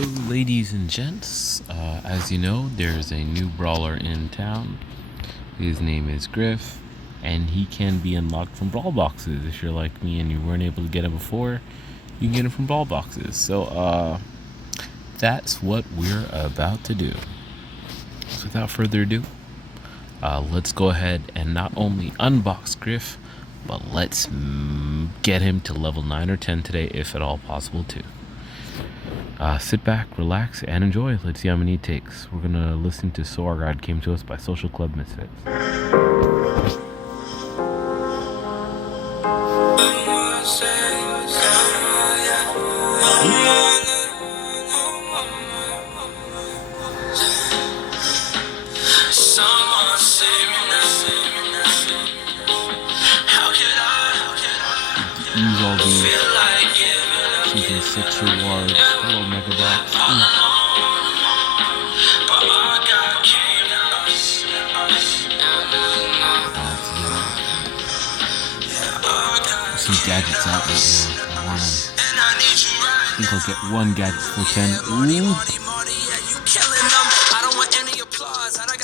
Ladies and gents. As you know, there's a new brawler in town. His name is Griff, and he can be unlocked from brawl boxes. If you're like me and you weren't able to get him before, you can get him from brawl boxes. So, that's what we're about to do. So without further ado, let's go ahead and not only unbox Griff, but let's get him to level 9 or 10 today, if at all possible, too. Sit back, relax, and enjoy. Let's see how many it takes. We're gonna listen to So Our God Came to Us by Social Club Misfits. Use all these season 6 rewards. Hello, Megabox. Some gadgets out right now. I want them. I think I'll get one gadget for 10. Ooh.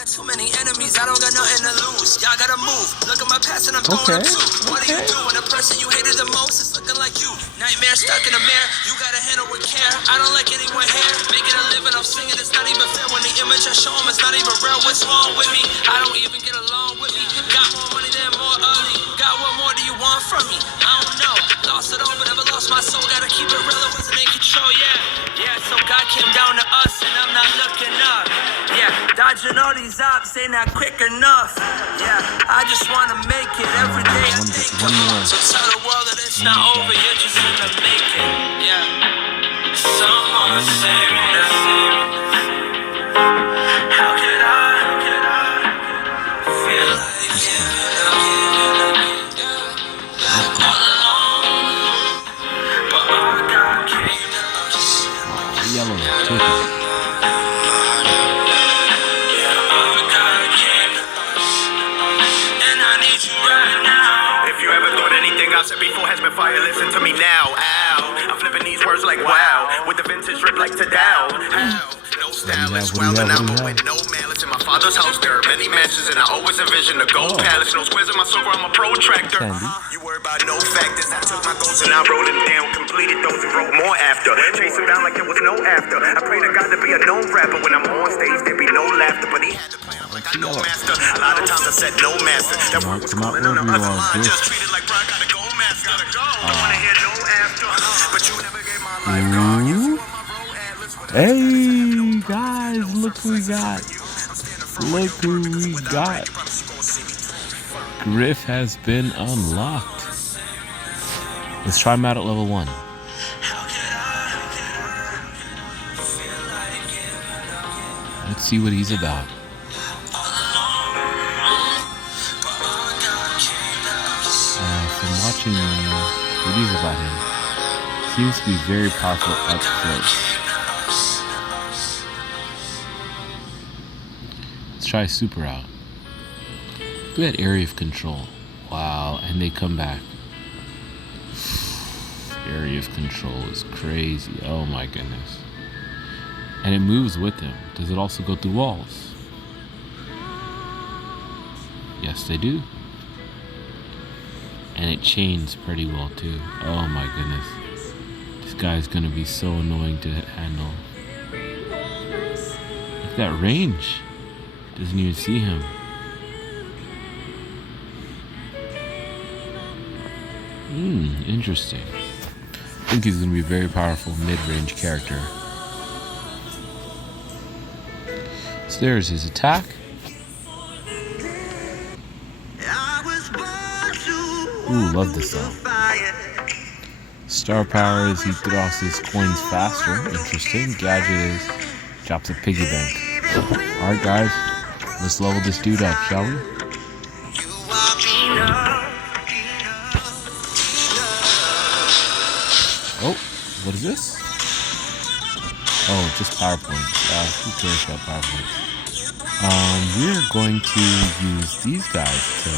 Too many enemies, I don't got nothing to lose. Y'all gotta move. Look at my past and I'm throwing them too. What do you do when the person you hated the most is looking like you? Nightmare stuck in a mirror. You gotta handle with care. I don't like anyone here. Making a living, I'm singing. It's not even fair when the image I show them is not even real. What's wrong with me? I don't even get along with me. Got more money than more ugly. Got what more do you want from me? I don't know. Lost it all, but never lost my soul. Gotta keep it real. I wasn't in control, yeah. So God came down to us and I'm not looking up. Yeah, dodging all these ops ain't not quick enough. Yeah, I just wanna make it every day. I think so tell the world that it's not over. You're just in the making. Yeah, someone save me. How could I feel like giving up all alone? But our God came to us. Yellow, take it. I said before has been fire, listen to me now, ow. I'm flipping these words like wow, with the vintage drip like Tadao. No stylist, wildin' out, but with no malice. In my father's house, there are many mansions, and I always envision a gold palace. No squares in my circle, I'm a protractor. You worry about no factors. I took my goals and I wrote them down, completed those and wrote more after. Chasing down like there was no after. I pray to God to be a known rapper. When I'm on stage, there be no laughter, but he had to play out like I know master. A lot of times I said no master. That word was calling on the other line, just treated like bro, I gotta go. Gotta go. Don't wanna hear no after. But you never gave my life, God. You on my road atlas. Hey guys, look who we got. Look who we got. Griff has been unlocked. Let's try him out at level 1. Let's see what he's about. From watching videos about him, seems to be very powerful up close. Let's try super out. Look at that area of control. Wow, and they come back. Area of control is crazy. Oh my goodness. And it moves with him. Does it also go through walls? Yes, they do. And it chains pretty well too. Oh my goodness. This guy's gonna be so annoying to handle. Look at that range. Doesn't even see him. Interesting. I think he's gonna be a very powerful mid-range character. So there's his attack. Ooh, love this song. Star power is he throws his coins faster. Interesting. Gadget is drops a piggy bank. Alright guys, let's level this dude up, shall we? Oh, what is this? Oh, just PowerPoint. Who cares about PowerPoint? We're going to use these guys to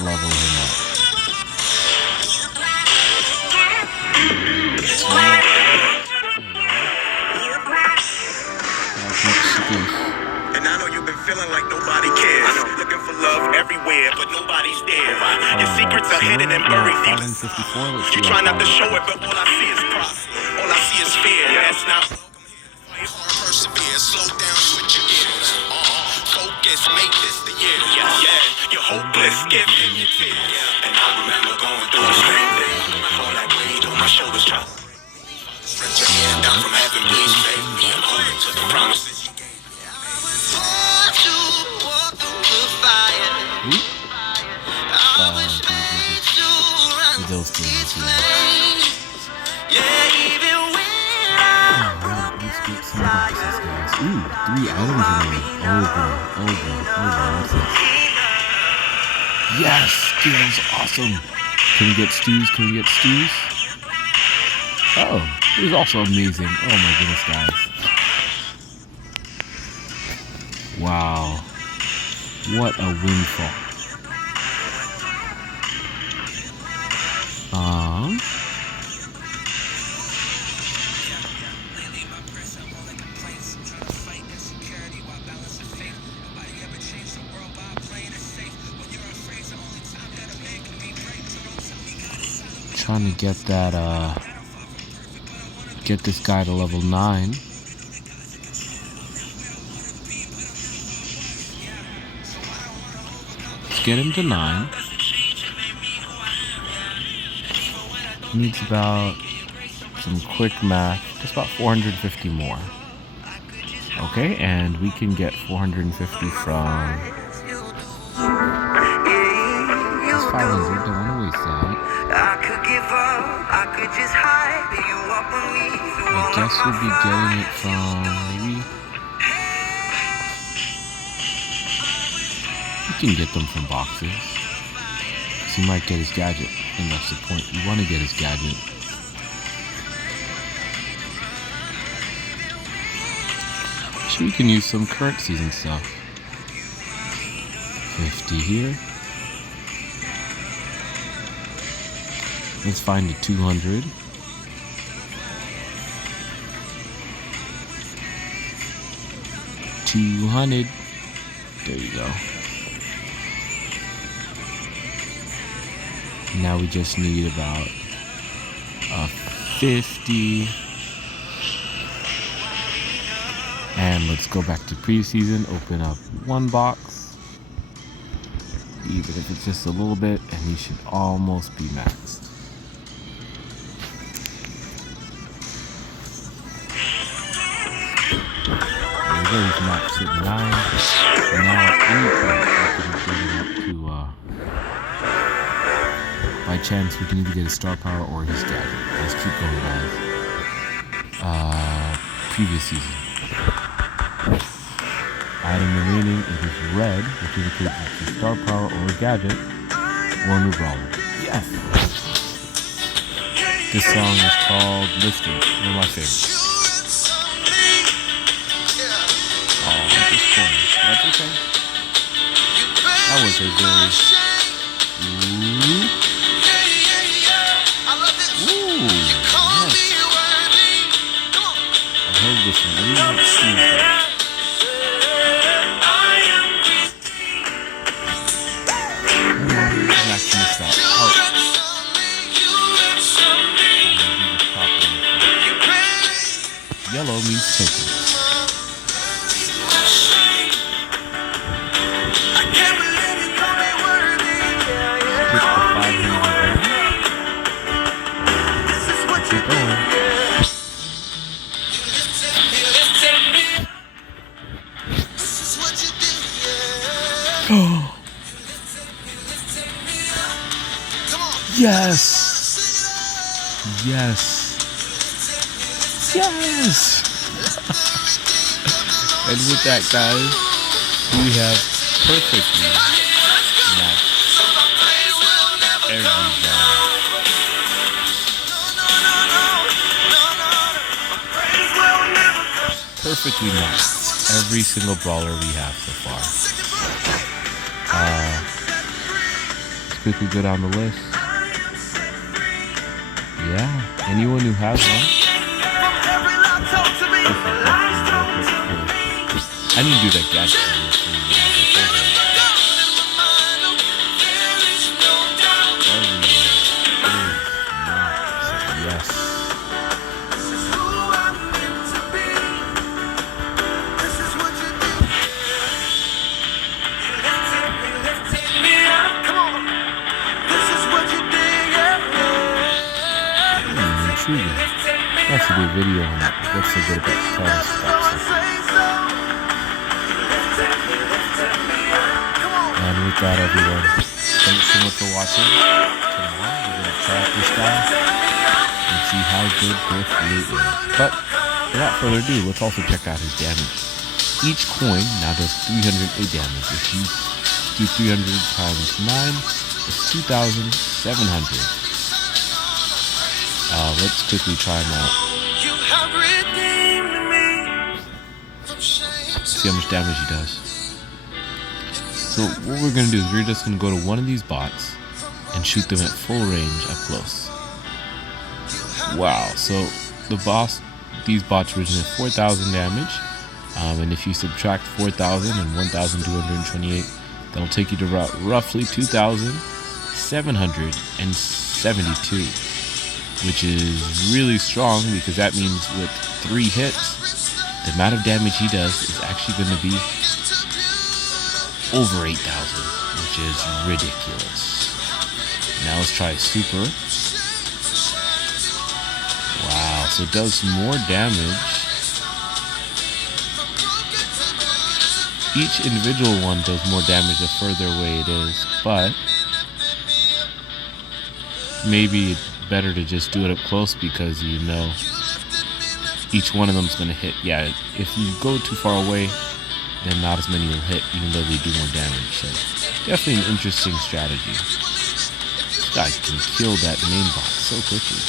level him up. this. And I know you've been feeling like nobody cares. Looking for love everywhere, but nobody's there. Your secrets are hidden and buried deep. 554. Let's You see try how not to far show we it, but all I see is profit. All I see is fear. That's not welcome here. Fight hard, persevere, slow down, switch your gears. Focus, make this the year. Yeah, you're hopeless, give him your tears. And I remember going through the same thing. All that weight on my shoulders, try. Stretch your hand down from heaven, please save me. I'm holding to the promises you gave me. Those things, yeah. Let's get some boxes, guys. Ooh, 3 items remaining. Oh boy. What's this? Yes! Dude, that was awesome. Can we get stews? Oh, it was also amazing. Oh my goodness, guys. Wow. What a windfall. Trying to get that, get this guy to level 9. Let's get him to 9. Needs about, some quick math, just about 450 more. Okay, and we can get 450 from... That's 500, don't want to waste that. I could give up, I could just hide you up on me. I guess we'll be getting it from maybe. You can get them from boxes. Because he might get his gadget. And that's the point. You want to get his gadget. So we can use some current season stuff. 50 here. Let's find a 200. $200. There you go. Now we just need about 50. And let's go back to preseason, open up one box. Even if it's just a little bit, and you should almost be maxed. There we go, he's maxed at 9. And now at any point, we can bring it up to, by chance, we can either get his star power or his gadget. Let's keep going, guys. Previous season. Item remaining is red, which indicates it's a star power or a gadget, or a new brawler. Yes! This song is called Listed, one of my favorites. Oh, this one. That's okay. That was a very... Ooh, nice. I heard this one. Let me not see it. Yellow means token. Skip the 500 there. Keep going. Yes! Yes! Yes! And with that, guys, we have perfectly matched every genre. Perfectly matched every single brawler we have so far. Let's quickly go down the list. Yeah, anyone who has one. I need to do that gadget video for you guys. Yes. Intriguing. That should be a video on what's so good about Travis Scott. And with that, everyone, thanks so much for watching. Tomorrow, we're going to try out this guy and see how good Griff really is. But without further ado, let's also check out his damage. Each coin now does 308 damage. If you do 300 times 9, it's 2,700. Let's quickly try him out. See how much damage he does. So what we're going to do is we're just going to go to one of these bots and shoot them at full range up close. Wow, so these bots originally have 4,000 damage, and if you subtract 4,000 and 1,228, that'll take you to roughly 2,772, which is really strong because that means with 3 hits, the amount of damage he does is actually going to be over 8,000, which is ridiculous. Now let's try super. Wow, so it does more damage. Each individual one does more damage the further away it is, but maybe it's better to just do it up close because you know each one of them is going to hit. Yeah, if you go too far away, then not as many will hit, even though they do more damage. So definitely an interesting strategy. This guy can kill that main boss so quickly.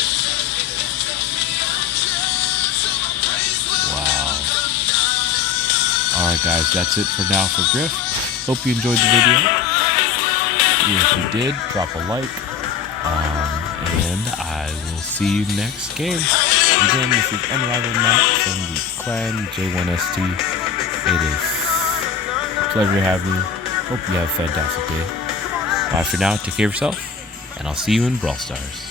Wow. Alright guys, that's it for now for Griff. Hope you enjoyed the video. If you did, drop a like. And I will see you next game. Again, this is Unrivaled Matt from the Clan J1ST. It is a pleasure having you. Hope you have a fantastic day. Bye for now, take care of yourself, and I'll see you in Brawl Stars.